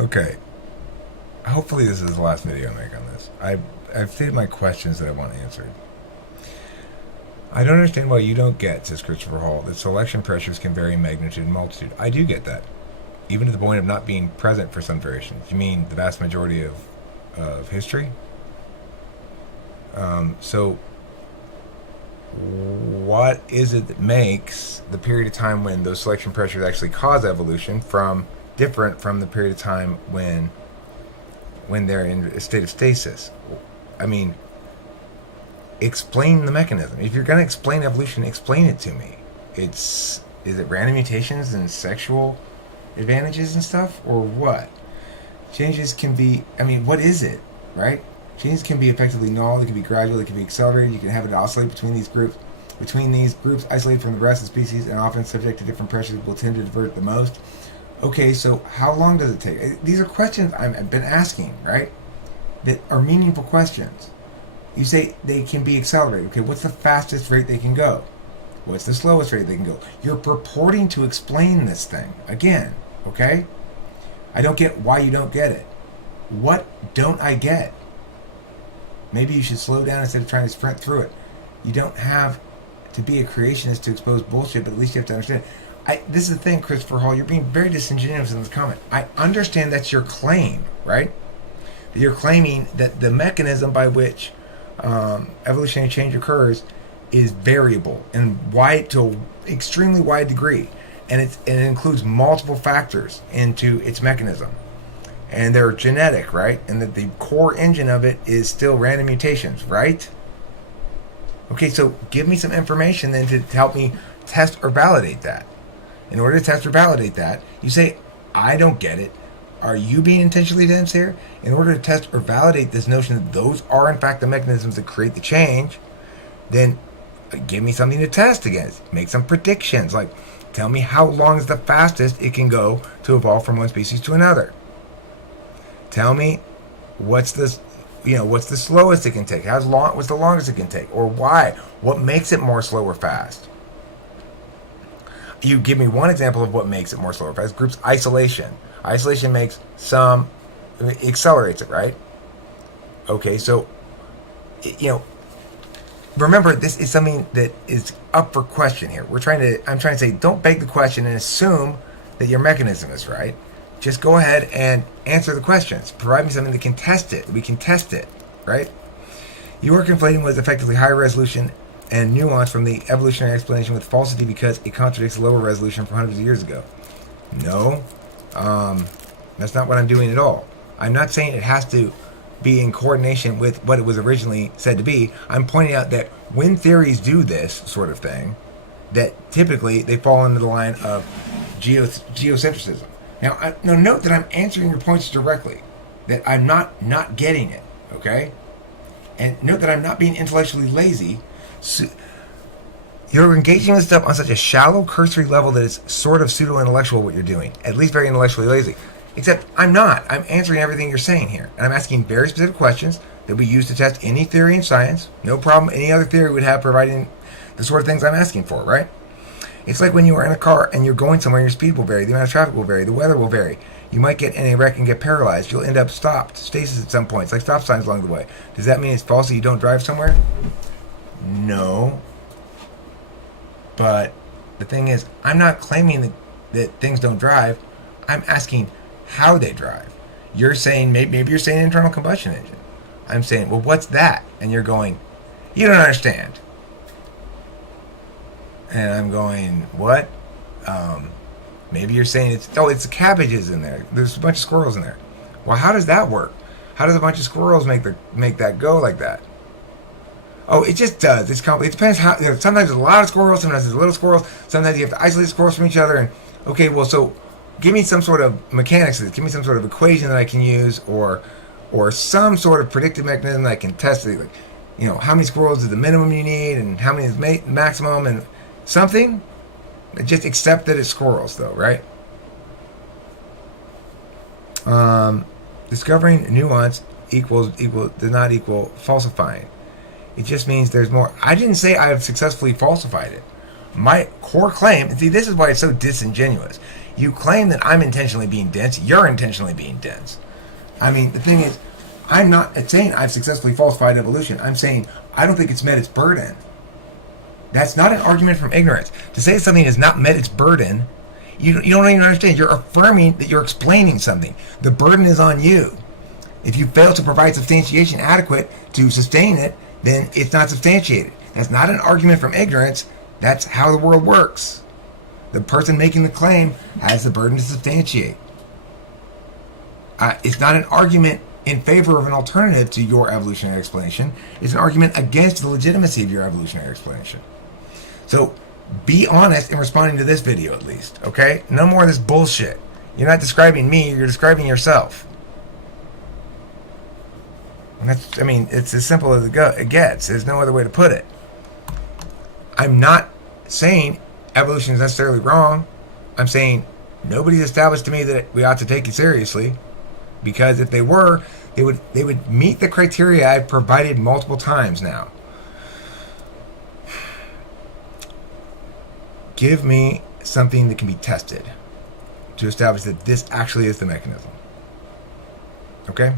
Okay. Hopefully this is the last video I make on this. I've stated my questions that I want answered. I don't understand why you don't get, says Christopher Hall, that selection pressures can vary in magnitude and multitude. I do get that. Even to the point of not being present for some variations. You mean the vast majority of history? So what is it that makes the period of time when those selection pressures actually cause evolution from different from the period of time when they're in a state of stasis? I mean, explain the mechanism. If you're going to explain evolution, explain it to me. Is it random mutations and sexual advantages and stuff, or what? Changes can be, I mean, what is it, right? Changes can be effectively null, they can be gradual, they can be accelerated, you can have it oscillate between these groups. Between these groups, isolated from the rest of the species and often subject to different pressures, will tend to divert the most. Okay, so how long does it take? These are questions I've been asking, right? That are meaningful questions. You say they can be accelerated. Okay, what's the fastest rate they can go? What's the slowest rate they can go? You're purporting to explain this thing. Again, okay? I don't get why you don't get it. What don't I get? Maybe you should slow down instead of trying to sprint through it. You don't have to be a creationist to expose bullshit, but at least you have to understand. This is the thing, Christopher Hall. You're being very disingenuous in this comment. I understand that's your claim, right? You're claiming that the mechanism by which evolutionary change occurs is variable and wide to an extremely wide degree, and it includes multiple factors into its mechanism, and they're genetic, right? And that the core engine of it is still random mutations, right? Okay, so give me some information then to help me test or validate that. In order to test or validate that, you say, I don't get it. Are you being intentionally dense here? In order to test or validate this notion that those are in fact the mechanisms that create the change, then give me something to test against. Make some predictions. Like, tell me how long is the fastest it can go to evolve from one species to another. Tell me what's the slowest it can take. What's the longest it can take? Or why? What makes it more slow or fast? You give me one example of what makes it more slow or fast. Groups isolation. Isolation accelerates it, right? Okay, so, remember, this is something that is up for question here. I'm trying to say, don't beg the question and assume that your mechanism is right. Just go ahead and answer the questions. Provide me something that can test it. We can test it, right? You are conflating what is effectively higher resolution and nuance from the evolutionary explanation with falsity because it contradicts lower resolution from hundreds of years ago. No, that's not what I'm doing at all. I'm not saying it has to be in coordination with what it was originally said to be. I'm pointing out that when theories do this sort of thing, that typically they fall into the line of geocentrism. Now, note that I'm answering your points directly, that I'm not getting it, okay? And note that I'm not being intellectually lazy. So you're engaging with stuff on such a shallow, cursory level that it's sort of pseudo-intellectual what you're doing, at least very intellectually lazy. Except I'm not. I'm answering everything you're saying here. And I'm asking very specific questions that we use to test any theory in science. No problem any other theory would have providing the sort of things I'm asking for, right? It's like when you are in a car and you're going somewhere, your speed will vary, the amount of traffic will vary, the weather will vary. You might get in a wreck and get paralyzed. You'll end up stopped, stasis at some points, like stop signs along the way. Does that mean it's false that you don't drive somewhere? No. But the thing is, I'm not claiming that things don't drive. I'm asking how they drive. You're saying, maybe you're saying internal combustion engine. I'm saying, well, what's that? And you're going, you don't understand. And I'm going, what? Maybe you're saying it's the cabbages in there. There's a bunch of squirrels in there. Well, how does that work? How does a bunch of squirrels make that go like that? Oh, it just does. It's complicated. It depends how. Sometimes there's a lot of squirrels. Sometimes there's little squirrels. Sometimes you have to isolate squirrels from each other. And okay, well, so give me some sort of mechanics of this. Give me some sort of equation that I can use, or some sort of predictive mechanism that I can test it. Like, how many squirrels is the minimum you need, and how many is maximum, and something. Just accept that it's squirrels, though, right? Discovering nuance does not equal falsifying. It just means there's more. I didn't say I have successfully falsified it. My core claim, and see, this is why it's so disingenuous. You claim that I'm intentionally being dense. You're intentionally being dense. I mean, the thing is, I'm not saying I've successfully falsified evolution. I'm saying I don't think it's met its burden. That's not an argument from ignorance. To say something has not met its burden, you don't even understand. You're affirming that you're explaining something. The burden is on you. If you fail to provide substantiation adequate to sustain it, then it's not substantiated. That's not an argument from ignorance. That's how the world works. The person making the claim has the burden to substantiate. It's not an argument in favor of an alternative to your evolutionary explanation. It's an argument against the legitimacy of your evolutionary explanation. So be honest in responding to this video, at least, okay? No more of this bullshit. You're not describing me, you're describing yourself. And it's as simple as it gets. There's no other way to put it. I'm not saying evolution is necessarily wrong. I'm saying nobody's established to me that we ought to take it seriously, because if they were, they would meet the criteria I've provided multiple times now. Give me something that can be tested to establish that this actually is the mechanism. Okay?